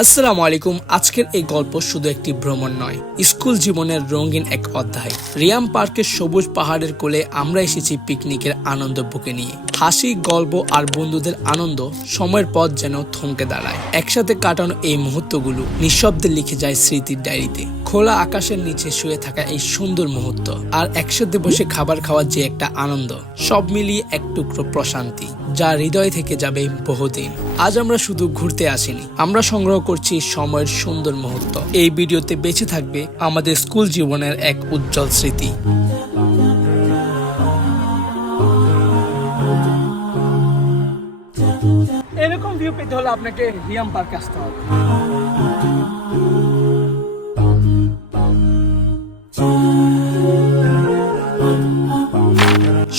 আসসালামু আলাইকুম। আজকের এই গল্প শুধু একটি ভ্রমণ নয়, স্কুল জীবনের রঙিন এক অধ্যায়। রিয়াম পার্কের সবুজ পাহাড়ের কোলে আমরা এসেছি পিকনিকের আনন্দ বুকে নিয়ে। হাসি, গল্প আর বন্ধুদের আনন্দ সময়ের পথ যেন থমকে দাঁড়ায়। একসাথে কাটানো এই মুহূর্তগুলো নিঃশব্দে লিখে যায় স্মৃতির ডায়েরিতে। খোলা আকাশের নিচে শুয়ে থাকা এই সুন্দর মুহূর্ত আর একসাথে বসে খাবার খাওয়ার যে একটা আনন্দ, সব মিলিয়ে এক টুকরো প্রশান্তি যা হৃদয় থেকে যাবে বহুদিন। আজ আমরা শুধু ঘুরতে আসিনি, আমরা সংগ্রহ করছি সময়ের সুন্দর মুহূর্ত। এই ভিডিওতে বেঁচে থাকবে আমাদের স্কুল জীবনের এক উজ্জ্বল স্মৃতি। এরকম ভিউ পেতে হলে আপনাকে রিয়াম পার্কে আসতে হবে।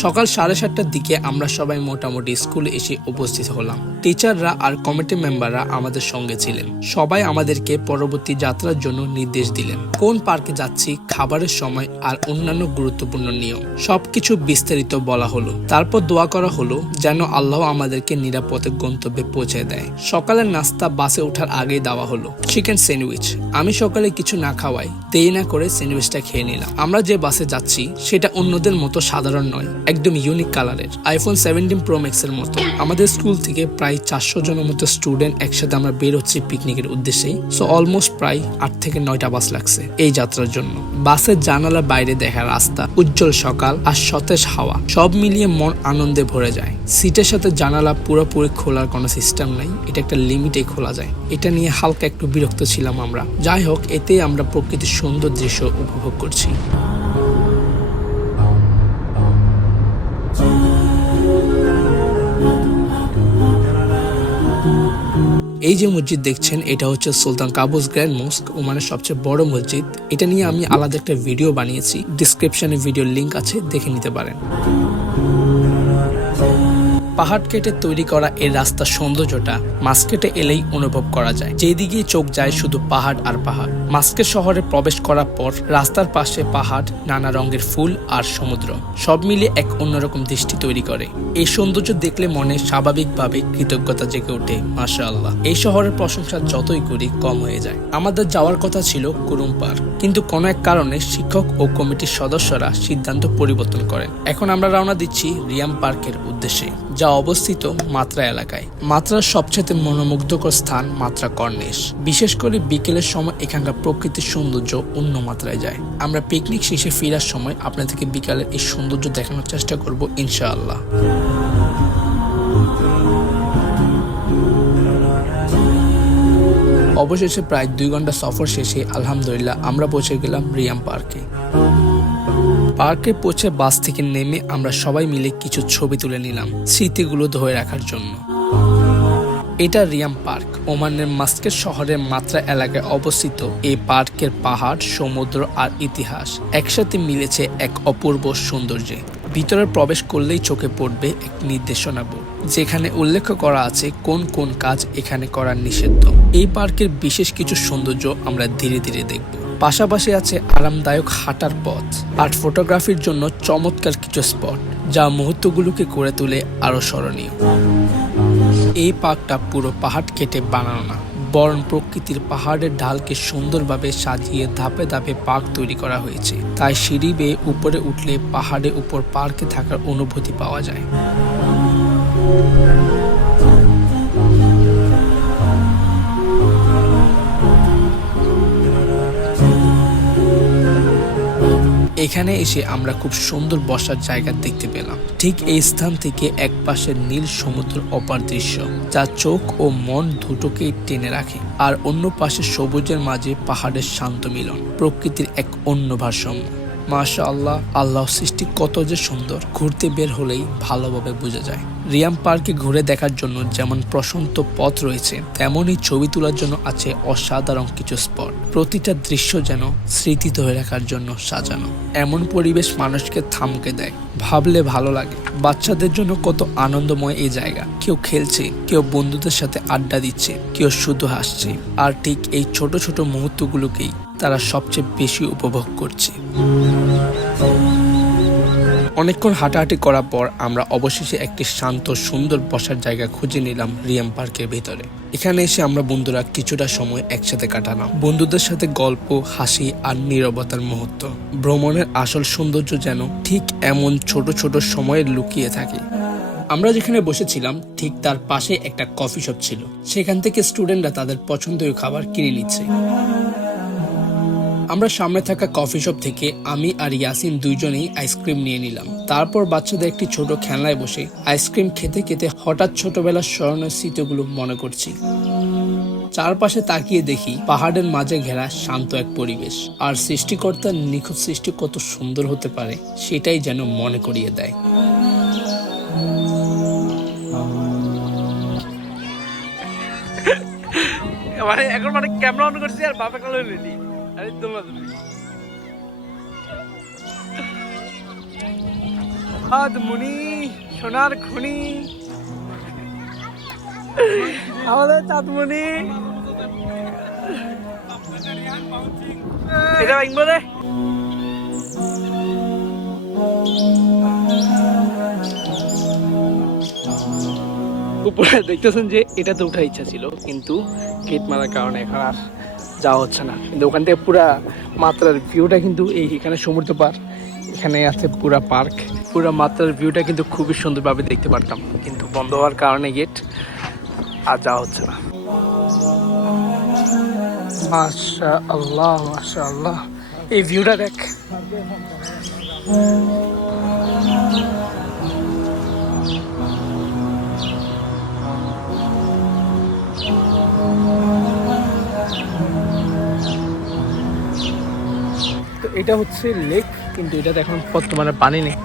সকাল 7:30টার দিকে আমরা সবাই মোটামুটি স্কুলে এসে উপস্থিত হলাম। টিচাররা আর কমিটি মেম্বাররা আমাদের সঙ্গে ছিলেন। সবাই আমাদেরকে পরবর্তী যাত্রার জন্য নির্দেশ দিলেন, কোন পার্কে যাচ্ছি, খাবারের সময় আর অন্যান্য গুরুত্বপূর্ণ নিয়ম সবকিছু বিস্তারিত বলা হলো। তারপর দোয়া করা হলো যেন আল্লাহ আমাদেরকে নিরাপদে গন্তব্যে পৌঁছে দেয়। সকালের নাস্তা বাসে ওঠার আগেই দেওয়া হলো চিকেন স্যান্ডউইচ। আমি সকালে কিছু না খাওয়াই দেরি না করে স্যান্ডউইচটা খেয়ে নিলাম। আমরা যে বাসে যাচ্ছি সেটা অন্যদের মতো সাধারণ নয়, একদম ইউনিক কালারের, আইফোন 17 প্রো ম্যাক্স এর মতো। আমাদের স্কুল থেকে প্রায় 400 জনের মতো স্টুডেন্ট একসাথে আমরা বের হচ্ছি পিকনিকের উদ্দেশ্যে। সো অলমোস্ট প্রায় 8 থেকে 9টা বাস লাগছে এই যাত্রার জন্য। বাসের জানালার বাইরে দেখা রাস্তা, উজ্জ্বল সকাল আর সতেজ হাওয়া সব মিলিয়ে মন আনন্দে ভরে যায়। সিটের সাথে জানালা পুরোপুরি খোলার কোনো সিস্টেম নাই, এটা একটা লিমিটে খোলা যায়। এটা নিয়ে হালকা একটু বিরক্ত ছিলাম আমরা। যাই হোক, এতে আমরা প্রকৃতির সুন্দর দৃশ্য উপভোগ করছি। এই যে মসজিদ দেখছেন, এটা হচ্ছে সুলতান কাবুস গ্র্যান্ড মস্ক, ওমানের সবচেয়ে বড় মসজিদ। এটা নিয়ে আমি আলাদা একটা ভিডিও বানিয়েছি, ডিসক্রিপশনে ভিডিওর লিংক আছে, দেখে নিতে পারেন। পাহাড় কেটে তৈরি করা এই রাস্তার সৌন্দর্যটা মাস্কেটে এলেই অনুভব করা যায়। যেদিকেই চোখ যায় শুধু পাহাড় আর পাহাড়। মাস্কেট শহরে প্রবেশ করার পর রাস্তার পাশে পাহাড়, নানা রঙের ফুল আর সমুদ্র সব মিলিয়ে এক অন্যরকম দৃষ্টি তৈরি করে। এই সৌন্দর্য দেখলে মনে স্বাভাবিকভাবে কৃতজ্ঞতা জেগে ওঠে। মাশাআল্লাহ, এই শহরের প্রশংসা যতই করি কম হয়ে যায়। আমাদের যাওয়ার কথা ছিল কুরুম পার্ক, কিন্তু কোনো এক কারণে শিক্ষক ও কমিটির সদস্যরা সিদ্ধান্ত পরিবর্তন করেন। এখন আমরা রওনা দিচ্ছি রিয়াম পার্কের উদ্দেশ্যে, যা অবস্থিত মাত্রা এলাকায়। মাত্রার সবচেয়ে মনোমুগ্ধকর স্থান মাত্রা কর্নিশ। বিশেষ করে বিকেলের সময় এখানকার প্রকৃতির সৌন্দর্য অন্য মাত্রায় যায়। আমরা পিকনিক শেষে ফেরার সময় আপনাদেরকে বিকালের এই সৌন্দর্য দেখানোর চেষ্টা করব ইনশাআল্লাহ। অবশেষে প্রায় 2 ঘন্টা সফর শেষে আলহামদুলিল্লাহ আমরা পৌঁছে গেলাম রিয়াম পার্কে। পার্কে পৌঁছে বাস থেকে নেমে আমরা সবাই মিলে কিছু ছবি তুলে নিলাম স্মৃতিগুলো ধরে রাখার জন্য। এটা রিয়াম পার্ক, ওমানের মাস্কেট শহরের মাত্রা এলাকায় অবস্থিত। এই পার্কের পাহাড়, সমুদ্র আর ইতিহাস একসাথে মিলেছে এক অপূর্ব সৌন্দর্যে। ভিতরে প্রবেশ করলেই চোখে পড়বে এক নির্দেশনা বোর্ড, যেখানে উল্লেখ করা আছে কোন কোন কাজ এখানে করা নিষিদ্ধ। এই পার্কের বিশেষ কিছু সৌন্দর্য আমরা ধীরে ধীরে দেখব। পাশাপাশি আছে আরামদায়ক হাঁটার পথ আর ফটোগ্রাফির জন্য চমৎকার কিছু স্পট, যা মুহূর্তগুলোকে করে তোলে আরো স্মরণীয়। এই পার্কটা পুরো পাহাড় কেটে বানানো না, বরং প্রকৃতির পাহাড়ের ঢালকে সুন্দরভাবে সাজিয়ে ধাপে ধাপে পার্ক তৈরি করা হয়েছে। তাই সিঁড়ি বেয়ে উপরে উঠলে পাহাড়ের উপর পার্কে থাকার অনুভূতি পাওয়া যায়। এখানে এসে আমরা খুব সুন্দর বসার জায়গা দেখতে পেলাম। ঠিক এই স্থান থেকে এক পাশে নীল সমুদ্র অপার দৃশ্য, যা চোখ ও মন দুটোকেই টেনে রাখে, আর অন্য পাশে সবুজের মাঝে পাহাড়ের শান্ত মিলন, প্রকৃতির এক অন্য ভারসাম্য। মাশাআল্লাহ, আল্লাহর সৃষ্টি কত যে সুন্দর, ঘুরতে বের হলেই ভালোভাবে বোঝা যায়। রিয়াম পার্কে ঘুরে দেখার জন্য যেমন প্রশস্ত পথ রয়েছে, তেমনই ছবি তোলার জন্য আছে অসাধারণ কিছু স্পট। প্রতিটা দৃশ্য যেন স্মৃতি ধরে রাখার জন্য সাজানো। এমন পরিবেশ মানুষকে থামকে দেয়, ভাবলে ভালো লাগে। বাচ্চাদের জন্য কত আনন্দময় এই জায়গা। কেউ খেলছে, কেউ বন্ধুদের সাথে আড্ডা দিচ্ছে, কেউ শুধু হাসছে। আর ঠিক এই ছোট ছোট মুহূর্তগুলোকেই তারা সবচেয়ে বেশি উপভোগ করছে। অনেকক্ষণ হাঁটাহাঁটি করার পর আমরা অবশেষে একটি শান্ত সুন্দর বসার জায়গা খুঁজে নিলাম রিয়াম পার্কের ভিতরে। এখানে এসে আমরা বন্ধুরা কিছুটা সময় একসাথে কাটালাম, বন্ধুদের সাথে গল্প, হাসি আর নীরবতার মুহূর্ত। ভ্রমণের আসল সৌন্দর্য যেন ঠিক এমন ছোট ছোট সময়ে লুকিয়ে থাকে। আমরা যেখানে বসেছিলাম ঠিক তার পাশে একটা কফি শপ ছিল, সেখান থেকে স্টুডেন্টরা তাদের পছন্দের খাবার কিনে নিচ্ছে। আমরা সামনে থাকা কফি শপ থেকে আমি আর ইয়াসিন দুইজনেই আইসক্রিম নিয়ে নিলাম। তারপর বাচ্চাদের একটি ছোট খেলনায় বসে আইসক্রিম খেতে খেতে হঠাৎ ছোটবেলার স্মরণীয় স্মৃতিগুলো মনে করছি। চারপাশে তাকিয়ে দেখি পাহাড়ের মাঝে ঘেরা শান্ত এক পরিবেশ, আর সৃষ্টিকর্তার নিখুঁত সৃষ্টি কত সুন্দর হতে পারে সেটাই যেন মনে করিয়ে দেয়। মানে এখন মানে ক্যামেরা অন করছি আর বাপে কালো রেডি। আরে তোমরা হাত মুনি সোনার খুনি আমাদের চাঁদমণি এটা ভাঙবো রে। উপরে দেখতেছেন যে এটাতে ওঠার ইচ্ছা ছিল, কিন্তু গেট মারার কারণে এখন আর যাওয়া হচ্ছে না। কিন্তু ওখান থেকে পুরা মাত্রার ভিউটা কিন্তু এখানে সমুদ্র পার, এখানে আছে পুরা পার্ক, পুরা মাত্রার ভিউটা কিন্তু খুবই সুন্দরভাবে দেখতে পারতাম, কিন্তু বন্ধ হওয়ার কারণে গেট আর যাওয়া হচ্ছে না। মাশাআল্লাহ মাশাআল্লাহ, এই ভিউটা দেখ। তো এটা হচ্ছে লেক, কিন্তু এটাতে এখন বর্তমানে পানি নেই।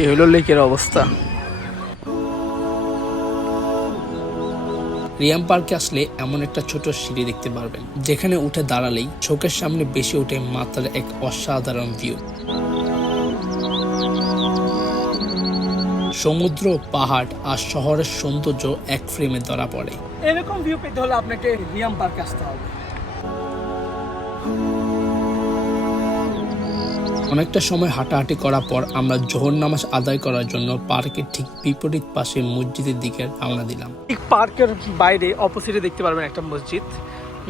এই হলো লেকের অবস্থা। রিয়াম পার্কে আসলে এমন একটা ছোট সিঁড়ি দেখতে পারবেন, যেখানে উঠে দাঁড়ালেই চোখের সামনে বেশি ওঠে মাত্রার এক অসাধারণ ভিউ। সমুদ্র, পাহাড় আর শহরের সৌন্দর্য এক ফ্রেমে ধরা পড়ে। এরকম ভিউ পেতে হলে আপনাকে রিয়াম পার্কে আসতে হবে। অনেকটা সময় হাঁটাহাঁটি করার পর আমরা জোহর নামাজ আদায় করার জন্য পার্কের ঠিক বিপরীত পাশে মসজিদের দিকে রওনা দিলাম। ঠিক পার্কের বাইরে অপোজিটে দেখতে পারবেন একটা মসজিদ,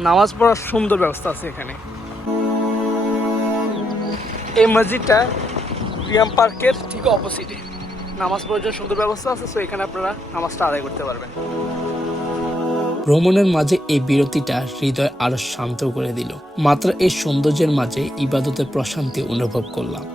নামাজ পড়ার সুন্দর ব্যবস্থা আছে এখানে। এই মসজিদটা রিয়াম পার্কের ঠিক অপোজিটে, নামাজ পড়ার জন্য সুন্দর ব্যবস্থা আছে, তো এখানে আপনারা নামাজটা আদায় করতে পারবেন। ভ্রমণের মাঝে এই বিরতিটা হৃদয় আরো শান্ত করে দিল। মাত্র এই সৌন্দর্যের মাঝে ইবাদতের প্রশান্তি অনুভব করলাম।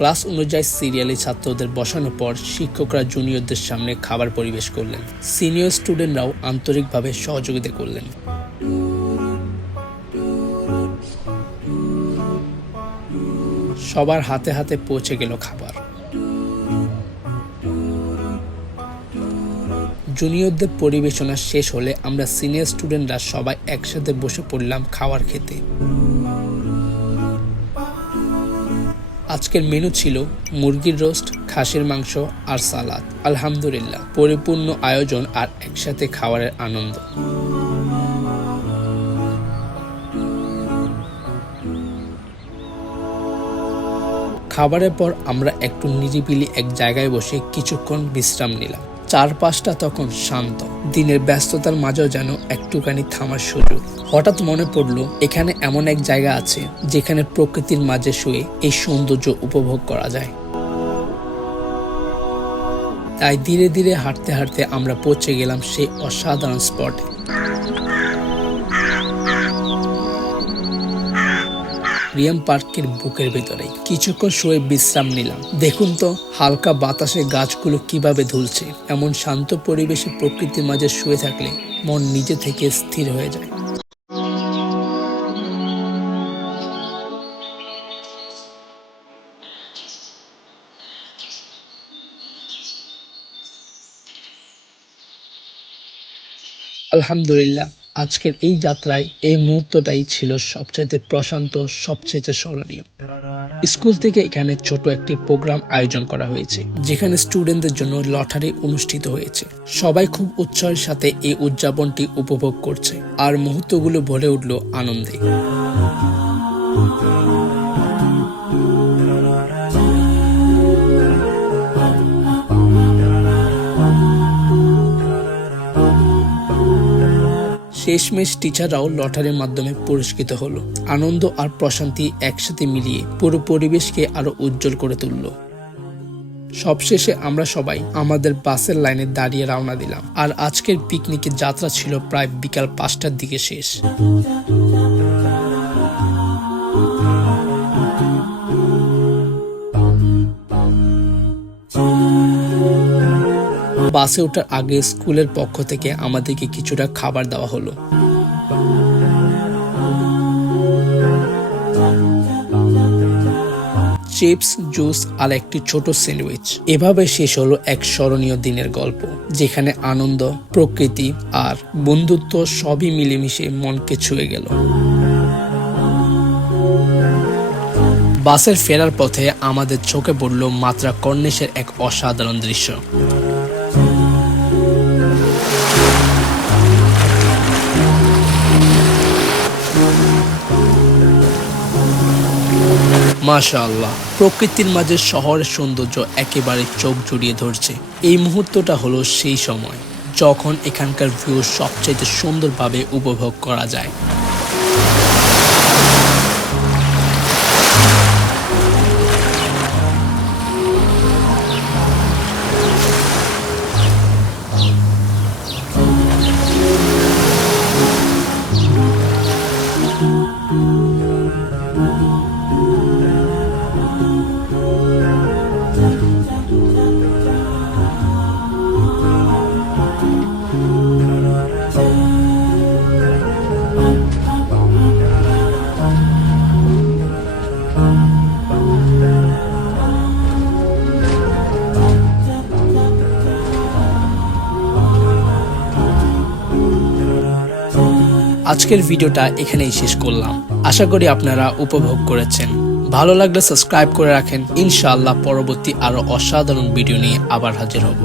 ক্লাস অনুযায়ী সিরিয়ালি ছাত্রদের বসানোর পর শিক্ষকরা জুনিয়রদের সামনে খাবার পরিবেশ করলেন। সিনিয়র স্টুডেন্টরাও আন্তরিকভাবে সহযোগিতা করলেন। সবার হাতে হাতে পৌঁছে গেল খাবার। জুনিয়রদের পরিবেশনা শেষ হলে আমরা সিনিয়র স্টুডেন্টরা সবাই একসাথে বসে পড়লাম খাবার খেতে। আজকের মেনু ছিল মুরগির রোস্ট, খাসির মাংস আর সালাদ। আলহামদুলিল্লাহ, পরিপূর্ণ আয়োজন আর একসাথে খাবারের আনন্দ। খাবারের পর আমরা একটু নিরিবিলি এক জায়গায় বসে কিছুক্ষণ বিশ্রাম নিলাম। চারপাশটা তখন শান্ত, দিনের ব্যস্ততার মাঝেও যেন একটুখানি থামার সুযোগ। হঠাৎ মনে পড়লো এখানে এমন এক জায়গা আছে যেখানে প্রকৃতির মাঝে শুয়ে এই সৌন্দর্য উপভোগ করা যায়। তাই ধীরে ধীরে হাঁটতে হাঁটতে আমরা পৌঁছে গেলাম সেই অসাধারণ স্পটে। রিয়াম পার্কের বুকের ভেতরে কিছুক্ষণ শুয়ে বিশ্রাম নিলাম। দেখুন তো হালকা বাতাসে গাছগুলো কিভাবে দুলছে। এমন শান্ত পরিবেশে প্রকৃতির মাঝে শুয়ে থাকলে মন নিজে থেকে স্থির হয়ে যায়। আলহামদুলিল্লাহ, আজকের এই যাত্রায় এই মুহূর্তটাই ছিল সবচাইতে প্রশান্ত, সবচাইতে স্মরণীয়। স্কুল থেকে এখানে ছোট একটি প্রোগ্রাম আয়োজন করা হয়েছে, যেখানে স্টুডেন্টদের জন্য লটারি অনুষ্ঠিত হয়েছে। সবাই খুব উৎসাহের সাথে এই উদযাপনটি উপভোগ করছে, আর মুহূর্তগুলো ভরে উঠল আনন্দে। শেষমেশ টিচাররাও লটারির মাধ্যমে পুরস্কৃত হলো। আনন্দ আর প্রশান্তি একসাথে মিলিয়ে পুরো পরিবেশকে আরো উজ্জ্বল করে তুলল। সবশেষে আমরা সবাই আমাদের বাসের লাইনে দাঁড়িয়ে রওনা দিলাম, আর আজকের পিকনিকের যাত্রা ছিল প্রায় বিকাল 5টার দিকে শেষ। বাসে ওঠার আগে স্কুলের পক্ষ থেকে আমাদেরকে কিছুটা খাবার দেওয়া হলো। চিপস, জুস আর একটি ছোট স্যান্ডউইচ। এভাবে শেষ হলো এক স্মরণীয় দিনের গল্প, যেখানে আনন্দ, প্রকৃতি আর বন্ধুত্ব সবই মিলেমিশে মনকে ছুঁয়ে গেল। বাসের ফেরার পথে আমাদের চোখে পড়ল মাত্রা কর্নিশের এক অসাধারণ দৃশ্য। মাশাআল্লাহ, প্রকৃতির মাঝে শহরের সৌন্দর্য একেবারে চোখ জুড়িয়ে ধরছে। এই মুহূর্তটা হলো সেই সময় যখন এখানকার ভিউ সবচেয়ে সুন্দরভাবে উপভোগ করা যায়। আজকের ভিডিওটা এখানেই শেষ করলাম। আশা করি আপনারা উপভোগ করেছেন। ভালো লাগলে সাবস্ক্রাইব করে রাখেন। ইনশাআল্লাহ পরবর্তী আরো অসাধারণ ভিডিও নিয়ে আবার হাজির হব।